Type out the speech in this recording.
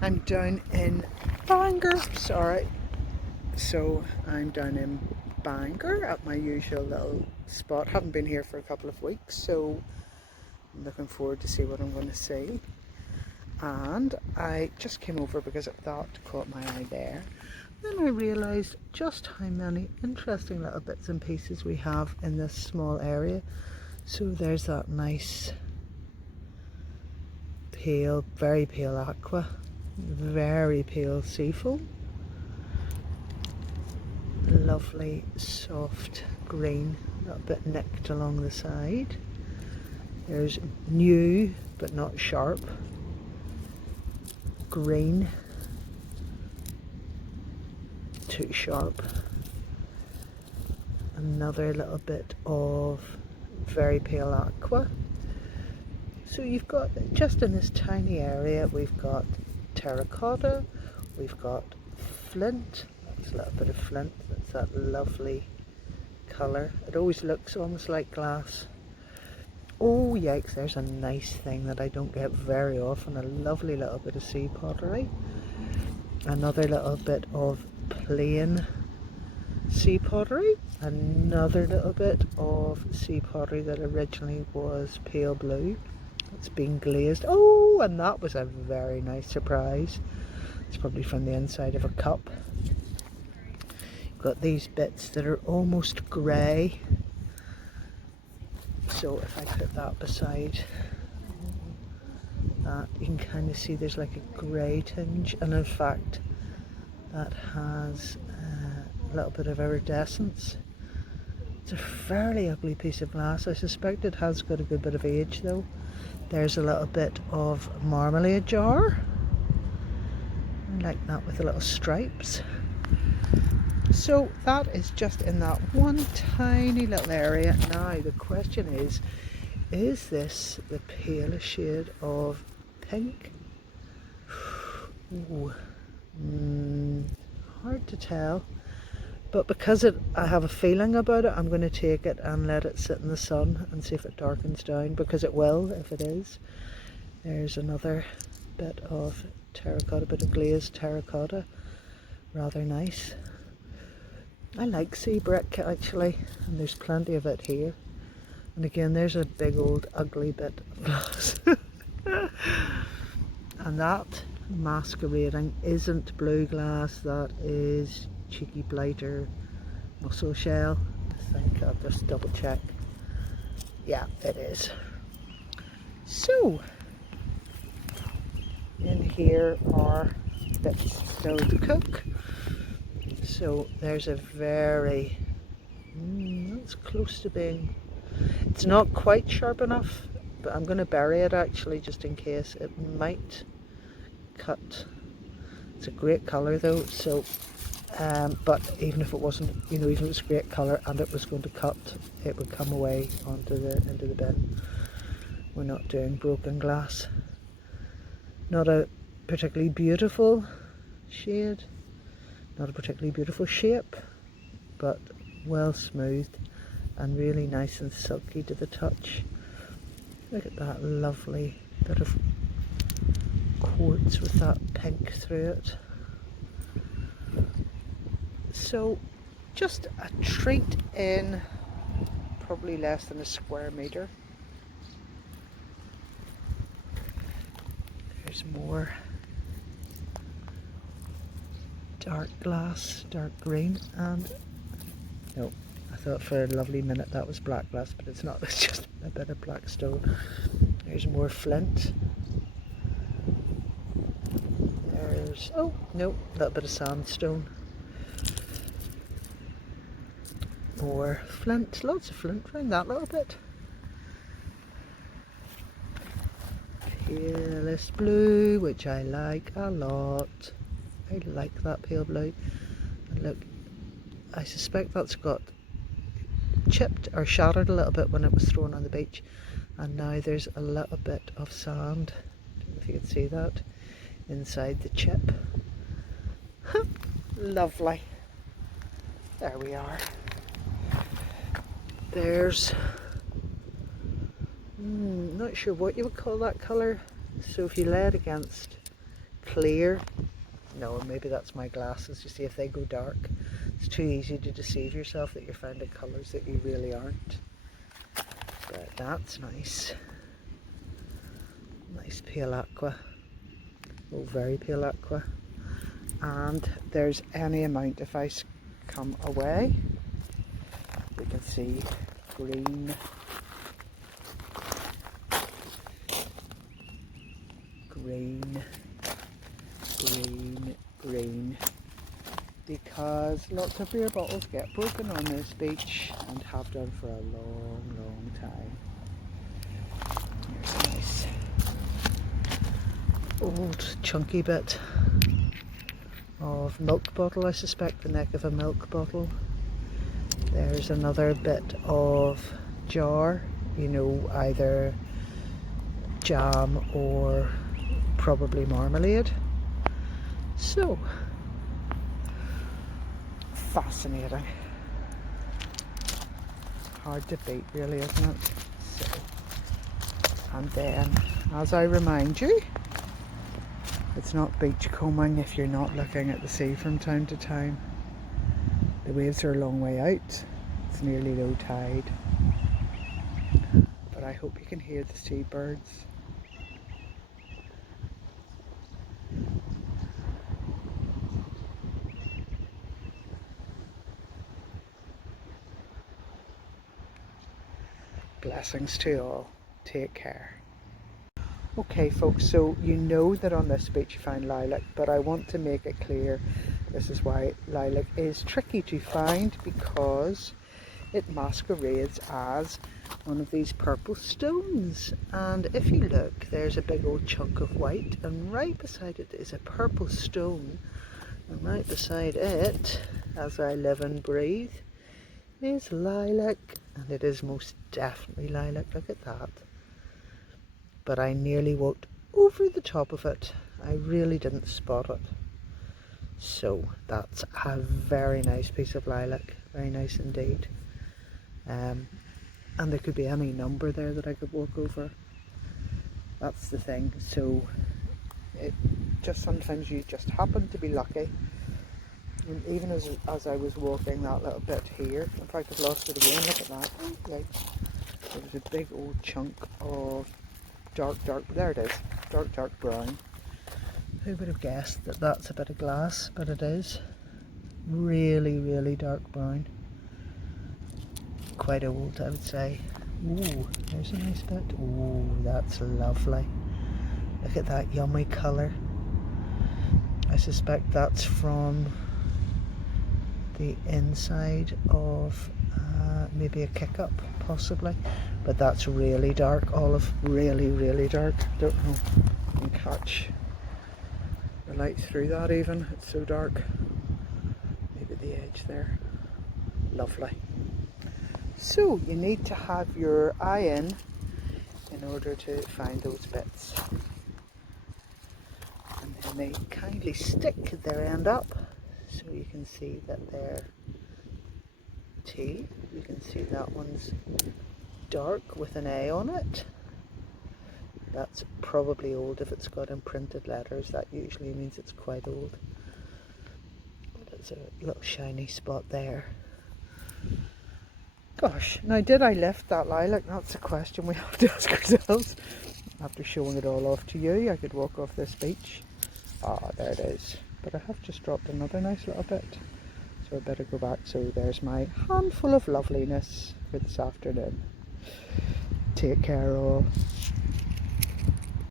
I'm down in Bangor, sorry. So I'm down in Bangor at my usual little spot. Haven't been here for a couple of weeks, so I'm looking forward to see what I'm going to see. And I just came over because that caught my eye there. Then I realised just how many interesting little bits and pieces we have in this small area. So there's that nice pale, very pale aqua, very pale sea foam, lovely soft green, a little bit nicked along the side. There's new but not sharp green, too sharp. Another little bit of very pale aqua. So you've got, just in this tiny area, we've got terracotta, we've got flint. That's a little bit of flint. That's that lovely colour. It always looks almost like glass. Oh yikes, there's a nice thing that I don't get very often, a lovely little bit of sea pottery. Another little bit of plain sea pottery. Another little bit of sea pottery that originally was pale blue. It's been glazed. Oh, and that was a very nice surprise. It's probably from the inside of a cup. You've got these bits that are almost grey. So if I put that beside that, you can kind of see there's like a grey tinge, and in fact that has a little bit of iridescence. It's a fairly ugly piece of glass. I suspect it has got a good bit of age though. There's a little bit of marmalade jar. I like that with the little stripes. So that is just in that one tiny little area. Now the question is this the palest shade of pink? Ooh. Hard to tell. But because I have a feeling about it, I'm going to take it and let it sit in the sun and see if it darkens down, because it will if it is. There's another bit of terracotta, bit of glazed terracotta. Rather nice. I like sea brick actually, and there's plenty of it here. And again, there's a big old ugly bit of glass. And that masquerading isn't blue glass, that is cheeky blighter mussel shell. I think I'll just double check. Yeah, it is. So in here are bits still to cook. So there's a very, that's close to being, it's not quite sharp enough, but I'm going to bury it actually just in case. It might cut. It's a great colour though, so but even if it wasn't, you know, even if it's great colour and it was going to cut, it would come away into the bin. We're not doing broken glass. Not a particularly beautiful shade, not a particularly beautiful shape, but well smoothed and really nice and silky to the touch. Look at that lovely bit of quartz with that pink through it. So just a treat in probably less than a square metre. There's more dark glass, dark green, and no, I thought for a lovely minute that was black glass, but it's not. It's just a bit of black stone. There's more flint. There's, oh no, a little bit of sandstone. More flint, lots of flint around that little bit. Palest blue, which I like a lot. I like that pale blue. And look, I suspect that's got chipped or shattered a little bit when it was thrown on the beach, and now there's a little bit of sand. I don't know if you can see that inside the chip. Lovely. There we are. There's, not sure what you would call that colour. So if you lay it against clear. No, maybe that's my glasses. You see, if they go dark, it's too easy to deceive yourself that you're finding colours that you really aren't. But that's nice. Nice pale aqua. Oh, very pale aqua. And there's any amount, if I come away, we can see green, green, green, green, because lots of beer bottles get broken on this beach and have done for a long, long time. Here's a nice old chunky bit of milk bottle, I suspect the neck of a milk bottle. There's another bit of jar, you know, either jam or probably marmalade. So fascinating. Hard to beat, really, isn't it? So, and then, as I remind you, it's not beachcombing if you're not looking at the sea from time to time. The waves are a long way out. It's nearly low tide. But I hope you can hear the seabirds. Blessings to all. Take care. Okay folks, so you know that on this beach you find lilac, but I want to make it clear this is why lilac is tricky to find, because it masquerades as one of these purple stones. And if you look, there's a big old chunk of white, and right beside it is a purple stone, and right beside it, as I live and breathe, is lilac, and it is most definitely lilac. Look at that. But I nearly walked over the top of it. I really didn't spot it. So that's a very nice piece of lilac, very nice indeed. And there could be any number there that I could walk over. That's the thing. So it just, sometimes you just happen to be lucky. And even as I was walking that little bit here, in fact I've lost it again, look at that. Okay. There was a big old chunk of dark, there it is, dark brown. Who would have guessed that that's a bit of glass, but it is. Really, really dark brown. Quite old, I would say. Ooh, there's a nice bit. Ooh, that's lovely. Look at that yummy colour. I suspect that's from the inside of maybe a kick-up, possibly. But that's really dark olive, really, really dark. Don't know if I can catch the light through that even, it's so dark. Maybe the edge there. Lovely. So you need to have your eye in order to find those bits. And then they kindly stick their end up so you can see that they're teal. You can see that one's dark with an A on it. That's probably old if it's got imprinted letters. That usually means it's quite old. There's a little shiny spot there. Gosh, now did I lift that lilac? That's a question we have to ask ourselves. After showing it all off to you, I could walk off this beach. Ah, there it is. But I have just dropped another nice little bit. So I better go back. So there's my handful of loveliness for this afternoon. Take care all.